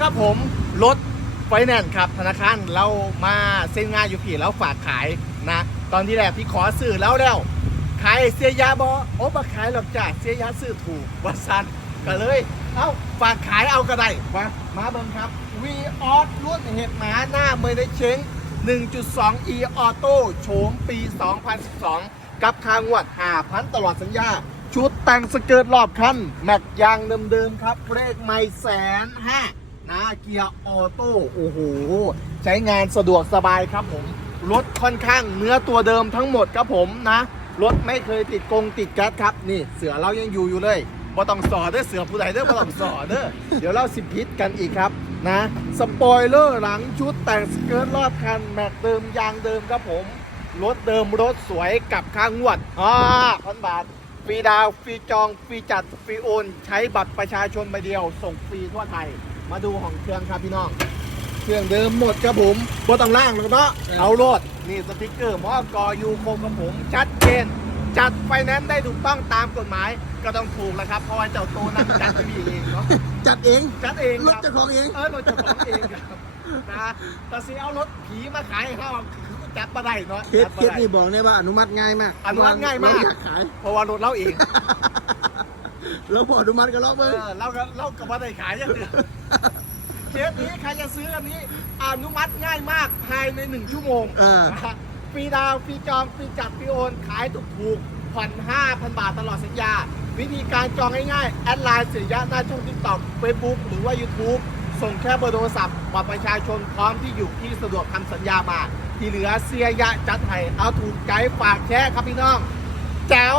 ครับผมรถไฟแนนซ์ครับธนาคารเรามาเซ็นงานอยู่พี่แล้วฝากขายนะ ตอนที่แรกพี่ขอซื้อแล้วแล้วขายเสียยาบอโอ้มาขายหรอกจ้าเสียยาซื้อถูกวัสันก็เลย เอ้าฝากขายเอาก็ได้มามาเบิ่งครับวีออสรถเห็ดหมาหน้าเมยได้เช้ง 1.2 e ออโต้โฉมปี 2012 กับคางวด5,000 ตลอดสัญญา ชุดแต่งสเกิร์ตรอบคัน แม็กยางเดิมๆครับเบรกไม่แสนห้า นะเกียร์ออโต้โอ้โหใช้งานสะดวกสบายครับผมรถค่อนข้างเนื้อตัวเดิมทั้งหมดครับผมนะรถไม่เคยติดกงติดแก๊สครับนี่เสือเรายังอยู่อยู่เลยบ่ต้องสอเด้อเสือผู้ใดเด้อบ่ต้องสอเด้อเดี๋ยวเราสิพิษกันอีกครับนะสปอยเลอร์หลังชุดแต่งสเกิร์ตรอบคันแม็กเดิมยางเดิมครับผมรถเดิมรถสวยกับค่างวดอ่าพันบาทฟรีดาวฟรีจองฟรีจัดฟรีโอน ใช้บัตรประชาชนใบเดียว ส่งฟรีทั่วไทย มาดูของเครื่องครับพี่น้อง เครื่องเดิมหมดครับผมบ่ต้องล่างหรอกเนาะเอาโลดนี่สติกเกอร์มอกอยูโคกับผม ชัดเจน จัดไฟแนนซ์ได้ถูกต้องตามกฎหมาย ก็ต้องถูกแล้วครับ เพราะว่าเจ้าโตนั่งจัดไม่มีเองเนาะ จัดเอง จัดเองรคถรับเจ้าของเอง เออรถเจ้าของเองครับนะแต่สิเอารถผีมาขายให้เขาคือจัดมาได้เนาะเคสจัดเคบ่สได้นี่บอกได้ว่าอนุมัติง่ายมาก อนุมัติง่ายมากเรอยากขายเพราะว่ารถเราเอง แล้วพออนุมัติก็ล็อกเอเบิ้งอเราก็เราก็มาได้ขายอย่างเดียวเคสนี้ใครจะซื้ออันนี้อนุมัติง่ายมากภายในหนึ่งชั่วโมงอ่า นะฮะฟรีดาวน์ฟรีจองฟรีจัดฟรีโอนขายถูกถูกๆผ่อน5,000 บาทตลอดสัญญา วิธีการจองง่ายๆ แอดไลน์เสียยะหน้าช่องทิกตอกเฟซบุ๊กหรือว่า YouTube ส่งแค่เบอร์โทรศัพท์บัตรประชาชนพร้อมที่อยู่ที่สะดวกทำสัญญามา ที่เหลือเสียยะจัดให้เอาถูกใจฝากแชร์ครับพี่น้องแจ๋ว